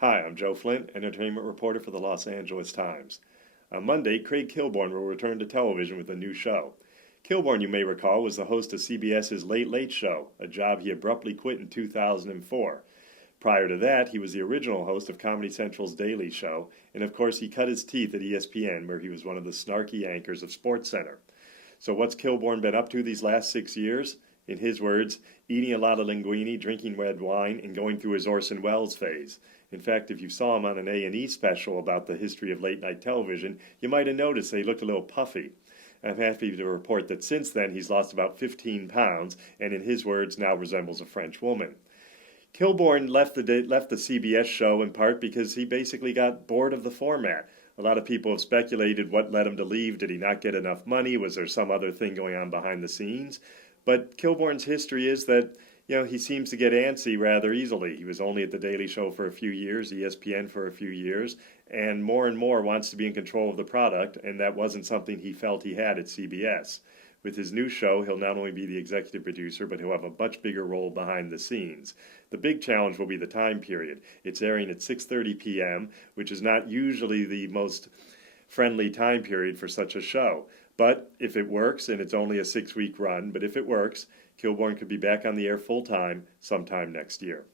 Hi, I'm Joe Flint, entertainment reporter for the Los Angeles Times. On Monday, Craig Kilborn will return to television with a new show. Kilborn, you may recall, was the host of CBS's Late Late Show, a job he abruptly quit in 2004. Prior to that, he was the original host of Comedy Central's Daily Show, and of course he cut his teeth at ESPN, where he was one of the snarky anchors of SportsCenter. So what's Kilborn been up to these last 6 years? In his words, eating a lot of linguine, drinking red wine, and going through his Orson Welles phase. In fact, if you saw him on an A&E special about the history of late-night television, you might have noticed that he looked a little puffy. I'm happy to report that since then he's lost about 15 pounds, and in his words, now resembles a French woman. Kilborn left the CBS show in part because he basically got bored of the format. A lot of people have speculated what led him to leave. Did he not get enough money? Was there some other thing going on behind the scenes? But Kilborn's history is that, he seems to get antsy rather easily. He was only at the Daily Show for a few years, ESPN for a few years, and more wants to be in control of the product, and that wasn't something he felt he had at CBS. With his new show, he'll not only be the executive producer, but he'll have a much bigger role behind the scenes. The big challenge will be the time period. It's airing at 6:30 p.m., which is not usually the most friendly time period for such a show. But if it works, and it's only a 6-week run, but if it works, Kilborn could be back on the air full-time sometime next year.